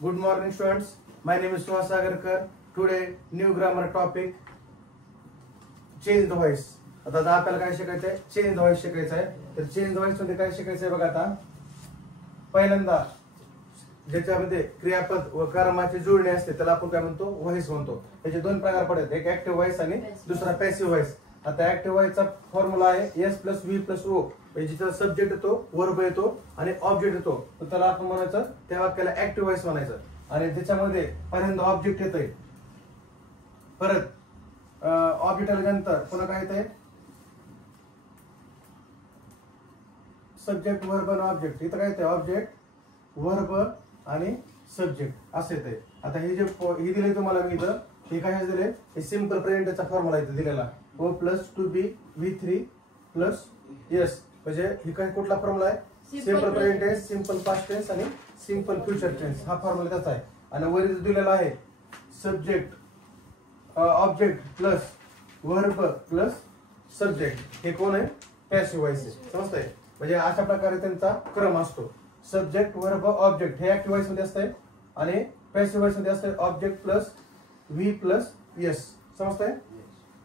Good morning, students. My name is Suhas Agarkar. Today, new grammar topic. Change the voice. आता आपल्याला काय शिकायचं आहे? चेंज द व्हॉइस शिकायचं आहे. तर चेंज द व्हॉइस मध्ये काय शिकायचं आहे बघा आता. पहिल्यांदा ज्याच्यामध्ये क्रियापद व कर्माची जोडणी असते त्याला आपण काय म्हणतो? व्हॉइस म्हणतो. त्याचे दोन प्रकार पडतात, एक ऍक्टिव्ह व्हॉइस आणि दुसरा पॅसिव्ह व्हॉइस. आता ऍक्टिव्ह व्हॉइसचा फॉर्म्युला आहे S plus V plus O. जिथं सब्जेक्ट येतो, वर्ब येतो आणि ऑब्जेक्ट येतो, तर त्याला आपण म्हणायचं त्या वाक्याला ऍक्टिव्ह व्हॉइस म्हणायचं. आणि त्याच्यामध्ये पहिल्यांदा ऑब्जेक्ट येतोय, परत ऑब्जेक्ट आल्यानंतर पुन्हा काय येतंय? सब्जेक्ट, वर्ब आणि ऑब्जेक्ट. इथं काय येतंय? ऑब्जेक्ट, वर्ब आणि सब्जेक्ट असं येतंय. आता हे जे हे दिले तुम्हाला मी इथं, हे काय दिले? हे सिंपल प्रेझेंटचा फॉर्म्युला इथं दिलेला, O plus to be V three plus S. म्हणजे हे काय कुठला फॉर्म्युला आहे? Simple present tense, simple past tense आणि सिंपल फ्युचर टेन्स. हा फॉर्म्युला त्याचा आहे. आणि वर दिलेला आहे subject, object plus verb plus subject. हे कोण आहे? पॅसिव्ह व्हॉइस आहे. समजतंय? म्हणजे अशा प्रकारे त्यांचा क्रम असतो. सब्जेक्ट, वर्ब, ऑब्जेक्ट हे ऍक्टिव्ह व्हॉइस मध्ये असतंय आणि पॅसिव्ह व्हॉइस मध्ये असतंय object plus V plus S. समजतंय?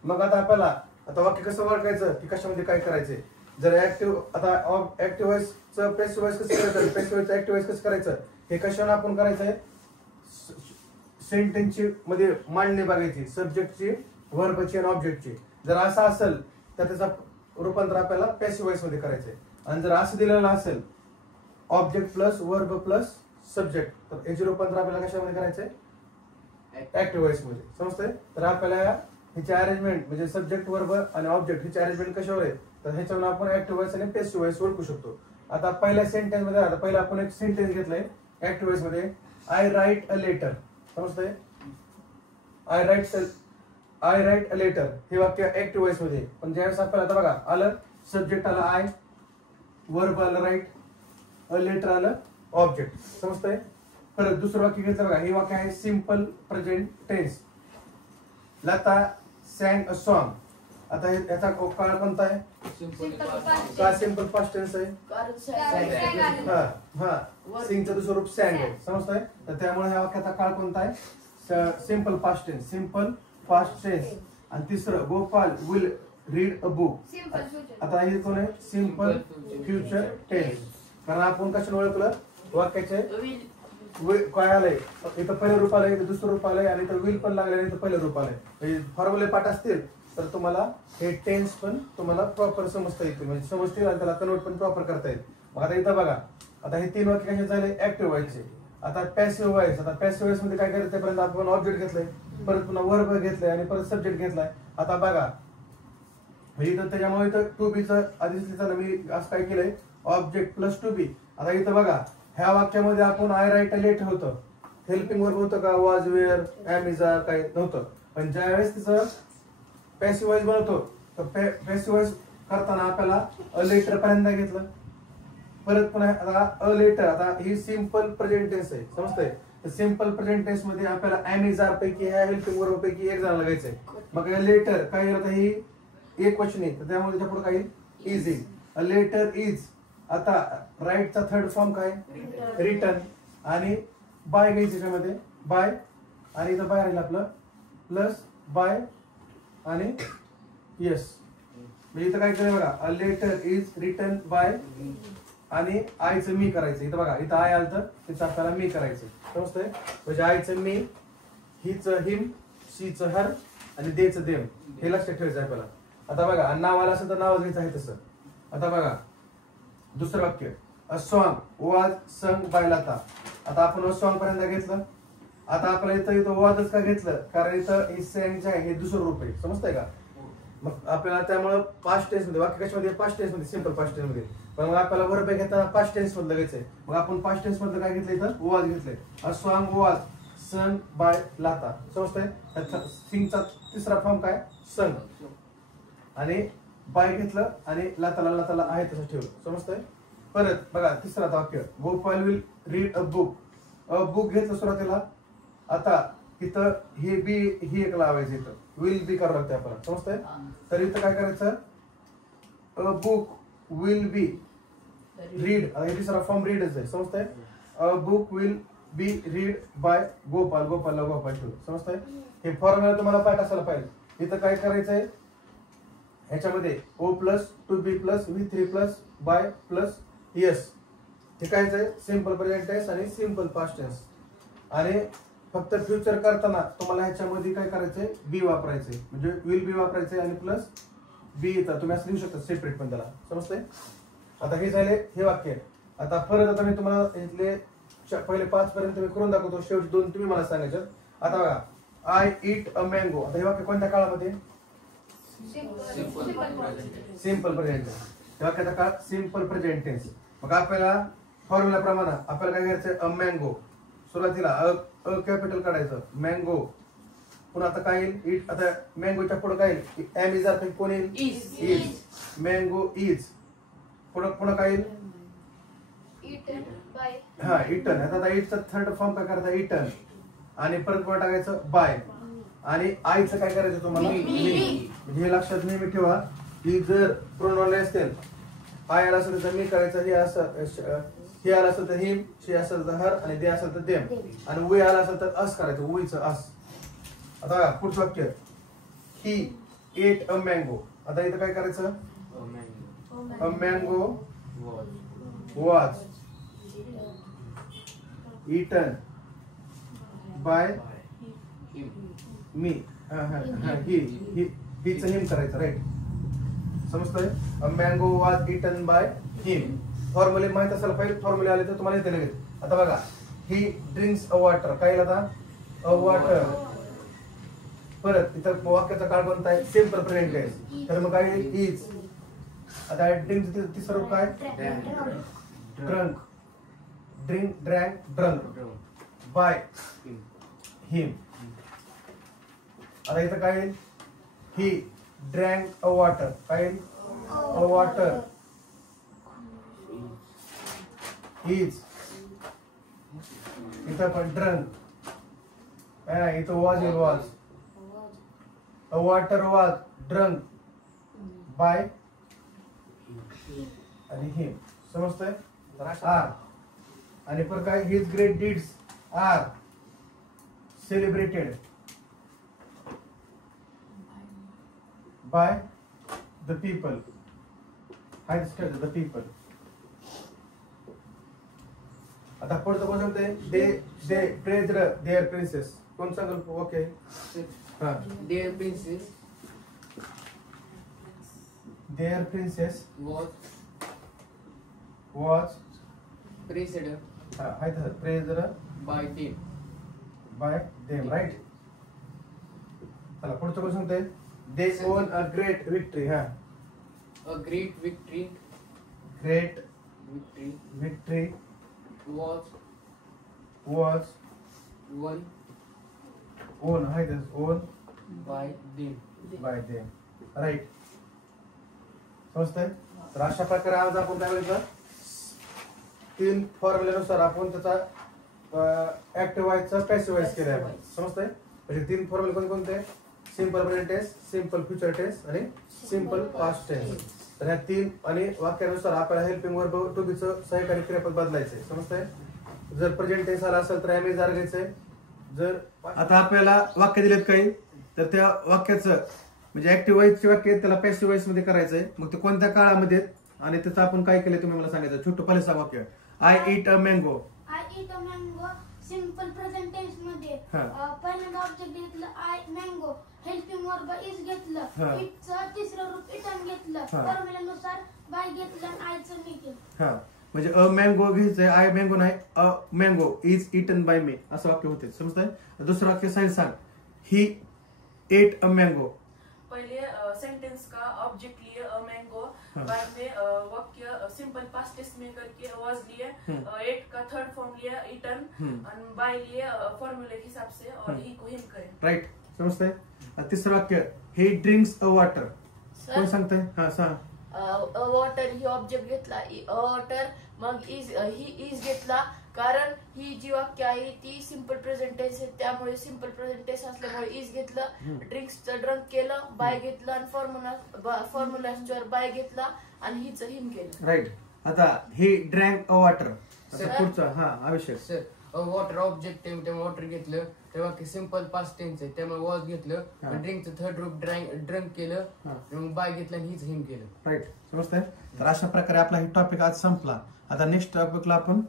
मग आता आपल्याला आता वाक्य कसं ओळखायचं की कशामध्ये काय करायचंय? जर ऍक्टिव्ह आता ऍक्टिव्ह व्हॉइसचं पॅसिव्ह व्हॉइस कसं करायचं, पॅसिव्ह व्हॉइसचं ऍक्टिव्ह व्हॉइस कसं करायचं, हे कशाने आपण करायचंय? सेंटेन्सची मध्ये मांडणी बघायची, सब्जेक्टची, वर्बची आणि ऑब्जेक्टची. जर असं असेल तर त्याचा रूपांतर आपल्याला पॅसिव्ह व्हॉइस मध्ये करायचंय. आणि जर असं दिलेलं असेल object plus verb plus subject, तर याचे रूपांतर आपल्याला कशामध्ये करायचंय? ऍक्टिव्ह व्हॉइस मध्ये. समजतंय? तर आपल्याला ह्याची अरेंजमेंट म्हणजे सब्जेक्ट, वर्ब आणि ऑब्जेक्ट ह्याची अरेंजमेंट कशावर आहे, तर ह्याच्यावर आपण ऍक्टिव्ह व्हॉइस आणि पॅसिव्ह व्हॉइस ओळखू शकतो. आता पहिल्या सेंटेन्स मध्ये आता पहिला आपण एक सेंटेन्स घेतलंय ऍक्टिव्ह व्हॉइस मध्ये, आय राईट अ लेटर. समजतंय? आय राईट अ लेटर हे वाक्य ऍक्टिव्ह व्हॉइस मध्ये. पण ज्यावेळेस आपल्याला आता बघा आलं सब्जेक्ट आलं आय, वर्ब आलं राईट, अ लेटर आलं ऑब्जेक्ट. समजतंय? परत दुसरं वाक्य घेतलं बघा, हे वाक्य आहे simple present tense. Lata sang a song. आता याचा काळ कोणता आहे? का सिंपल पास्ट टेन्स आहे? सिंगचं दुसरं रूप सॅंग आहे. समजतंय? तर त्यामुळे ह्या वाक्याचा काळ कोणता आहे? Simple past tense, simple past tense. आणि तिसरं Gopal will read a book. आता हे कोण आहे? Simple future tense. कारण आपण कशाने ओळखलं? वाक्याचे काय आलंय इथं पहिलं रूप आलंय, इथं दुसरं रूप आलंय आणि इथं विल पण लागलंय, इथं पहिलं रूप आलंय. फॉर्म्युले पाठ असतील तर तुम्हाला हे टेन्स पण तुम्हाला प्रॉपर समजता येतील, म्हणजे समजतील आणि त्याला कन्वर्ट पण प्रॉपर करता येईल. मग आता इथं बघा, आता हे तीन वाक्य कसे झाले? ऍक्टिव्ह व्हॉइसचे. आता पॅसिव्ह व्हॉइस. आता पॅसिव्ह व्हॉइस मध्ये काय करायचं? पर्यंत आपण ऑब्जेक्ट घेतलंय, परत पुन्हा वर्ब घेतलंय आणि परत सब्जेक्ट घेतलाय. आता बघा इथं त्याच्यामुळे इथं टू बीचं आधीच लिहिताना मी असं काय केलंय, ऑब्जेक्ट प्लस टू बी. आता इथं बघा ह्या वाक्यामध्ये आपण आय राईट अ लेटर होतं, हेल्पिंग वर्ब होतं का? Was, were, am, is, are काही नव्हतं. पण ज्यावेळेस तिचं पॅसिव्ह व्हॉइस बनवतो तर पॅसिव्ह व्हॉइस करताना आपल्याला अ लेटर पहिल्यांदा घेतलं, परत पुन्हा आता अ लेटर. आता ही सिंपल प्रेझेंट टेन्स आहे. समजतंय? तर सिंपल प्रेझेंट टेन्स मध्ये आपल्याला एम, इज, आर पैकी ह्या हेल्पिंग वर्ब पैकी एक जण लागायचंय. मग लेटर काय होतं? ही एक क्वेश्चन आहे तर त्यामुळे त्याच्या पुढे काही इज येईल. A letter is. आता राईटचा थर्ड फॉर्म काय? रिटर्न. आणि बाय घ्यायचं त्याच्यामध्ये, बाय आणि इथं बाय राहील आपलं प्लस बाय आणि येस. म्हणजे इथं काय केलं बघा, a letter is written by आणि आयचं मी करायचं. इथं बघा इथं आय आलं तर तिचं आपल्याला मी करायचं. समजतंय? म्हणजे आयचं मी, हिचं हिम, शीचं हर आणि देचं देम. हे लक्षात ठेवायचं आपल्याला. आता बघा नाव आलं असेल तर नाव घ्यायचं आहे तसं. आता बघा दुसरं वाक्य, a song was sung by Lata. आता आपण सॉन्ग पर्यंत घेतलं. आता आपल्याला इथं वॉजच का घेतलं? कारण इथं सॅंग जे आहे हे दुसरं रूप आहे. समजतंय का? मग आपल्याला त्यामुळे पास्ट टेन्स मध्ये, वाक्य कशामध्ये? पास्ट टेन्स मध्ये, सिंपल पास्ट टेन्स मध्ये. पण मग आपल्याला वर्ब घेताना पास्ट टेन्स मधलं घ्यायचंय. मग आपण पास्ट टेन्स मधलं काय घेतलं? इथं वॉज घेतलंय. A song was sung by Lata. समजतंय? सिंगचा तिसरा फॉर्म काय? संग. आणि बाय घेतलं आणि लताला आहे तसं ठेवलं. समजतंय? परत बघा तिसरा वाक्य, Gopal will read a book. A book घेतलं सुरुवातीला. आता इथं हे बी ही एक लावायचं, इथं विल बी करावं लागतं आपल्याला. समजतंय? तर इथं काय करायचं? A book will be read. आता हे तिसरा फॉर्म रीडच आहे. समजतंय? A book will be read by Gopal, गोपालला गोपाल ठेवू. समजतंय? हे फॉर्म्युला तुम्हाला पाठ असायला पाहिजे. इथं काय करायचंय, ह्याच्यामध्ये O plus 2B plus V3 plus by plus S, हे काय सिंपल प्रेझेंट टेन्स आणि सिंपल पास्ट टेन्स. आणि फक्त फ्युचर करताना तुम्हाला ह्याच्यामध्ये काय करायचंय, बी वापरायचंय, म्हणजे विल बी वापरायचंय आणि प्लस बी येतात. तुम्ही असं लिहू शकता सेपरेट पण त्याला. समजतंय? आता हे झाले हे वाक्य. आता परत आता मी तुम्हाला इथले पहिले 5 पर्यंत मी करून दाखवतो, शेवटी 2 तुम्ही मला सांगायचं. आता बघा, आय ईट अ मँगो. आता हे वाक्य कोणत्या काळामध्ये? Simple present tense. हे वाक्याचा काळ सिंपल प्रेझेंट टेन्स. मग आपल्याला फॉर्म्युला प्रमाणे आपल्याला काय घ्यायचंय, अ मँगो. सुरुवातीला अ कॅपिटल काढायचं, मँगो. पुन्हा आता काय येईल, इट. आता मँगोच्या पुढे काय येईल, एम इज अर्थ कोण येईल, इज. Mango is. पुन्हा काय येईल, हा इटन. आता इटचा थर्ड फॉर्म काय करायचा, इटन. आणि परत कोण टाकायचं, बाय. आणि आईचं काय करायचं तुम्हाला, मी. म्हणजे हे लक्षात नेहमी ठेवा की जर प्रोनाउन असतील, आय आला असेल तर मी करायचं, हे असं, हे आला असेल तर हिम, शी असेल तर हर, आणि दे असेल तर देम, आणि वी आला असेल तर अस करायचं, उईचं अस. आता पुढचं वाक्य, ही एट अ मँगो. आता इथं काय करायचं, a mango was eaten by me. हिचं हिम करायचं, राईट. समजतंय? A mango was eaten by him. फॉर्म्युले माहित असायला पाहिजे, फॉर्म्युले आले तर तुम्हाला येते लगेच. आता बघा, ही ड्रिंक्स अ वॉटर. काय आता, अ वॉटर. परत इथं वाक्याचा काळ कोणता आहे, सिंपल प्रेझेंट टेन्स. तर मग काय, इज. आता ड्रिंक तिसरं रूप काय, drunk. Drink, drank, drunk by him. आता इथं काय, ही ड्रँक अ वॉटर. काय, अ वॉटर इज. इथं पण ड्रंक, इथं वॉज येईल, was. A water was drunk by आणि हिम. समजतंय? आर. आणि पर काय, his great deeds are celebrated by the people. हाय द पीपल. आता पुढचं कोण सांगते, दे प्रेज्ड देअर प्रिन्सेस. कोण सांगल, okay. Dear princess, their princess was praised praised by them. By them, right. चला पुढचं कोण सांगते, they won a great victory. हा, A great victory was won won, हाय won by them. By them, right. समजतंय? तर अशा प्रकारे आज आपण काय बघितलं, 3 फॉर्म्युल्यानुसार आपण त्याचा ऍक्टिव्ह व्हायचा पॅसिव्ह व्हायस केलाय. समजतंय? म्हणजे 3 फॉर्म्युले कोणते, simple present tense, simple future tense आणि सिंपल पास्ट टेन्स. तर ह्या 3 आणि वाक्यानुसार आपल्याला हेल्पिंग वर्ब टू बीचं सहकारी क्रियापद बदलायचंय. समजतंय? जर प्रेझेंट टेन्स आला असेल तर एम इज आर घ्यायचंय. जर आता आपल्याला वाक्य दिलेत काही, तर त्या वाक्याचं म्हणजे ऍक्टिव्ह व्हायचे वाक्य त्याला पॅसिव्ह व्हायस मध्ये करायचंय. मग ते कोणत्या काळामध्ये आणि त्याचं आपण काय केलं तुम्ही मला सांगायचं. छोटं पहिलं वाक्य, I eat a mango. I eat a mango simple present tense मध्ये पहिल्यांदा ऑब्जेक्ट घेतलं I, mango. Helping verb is घेतलं, इटचं तिसरं रूप इटन घेतलं, फॉर्म्युल्यानुसार बाय घेतलं आणि आयचं मी केलं. हा, म्हणजे अ मँगो घ्यायचंय, आय मँगो नाही, a mango is eaten by मी असं वाक्य होते. समजतंय? दुसरं वाक्य साईड सांग, ही एट अ मँगो. पहले सेंटेंस का ऑब्जेक्ट लिए अ मैंगो, बाद में वाक्य सिंपल पास्ट टेंस में करके वाज लिए, एट का थर्ड फॉर्म लिया इटन, और बाय लिए फॉर्मूले के हिसाब से, और ही को हिम करें. राइट. समजतंय? तिसरं वाक्य, ही ड्रिंक्स अ वॉटर. कोण सांगतंय? हा सांग. अ वॉटर ही ऑब्जेक्ट घेतला, अ वॉटर, मग ही इज घेतला, कारण ही जी वाक्य आहे ती सिंपल प्रेझेंट टेन्स आहे, त्यामुळे सिंपल प्रेझेंट टेन्स असल्यामुळे इज घेतलं, ड्रिंक्सचं ड्रंक केलं, बाय घेतलं, आणि फॉर्म्युलावर बाय घेतला, आणि हिचं हिम केलं. राईट. आता ही ड्रँक अ वॉटर. पुढचा हा आवश्यक. Sir, वॉटर ऑब्जेक्ट तेव्हा वॉटर घेतलं तेव्हा सिम्पल पास्ट टेन्स आहे त्यामुळे वॉज घेतलं ड्रिंकचं थर्ड रूप ड्रंक केलं मग बाय घेतलं आणि हीच हिम केलं. राईट, समजतंय. तर अशा प्रकारे आपला हे टॉपिक आज संपला. आता नेक्स्ट टॉपिकला आपण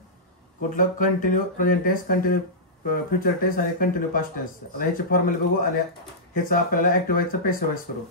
कुठलं continue present tense, continue future tense आणि कंटिन्यू पास्ट टेन्स, आता ह्याचे फॉर्म्युले बघू आणि ह्याचं आपल्याला ऍक्टिव्हाइजचं पेसिव्हाइज करू.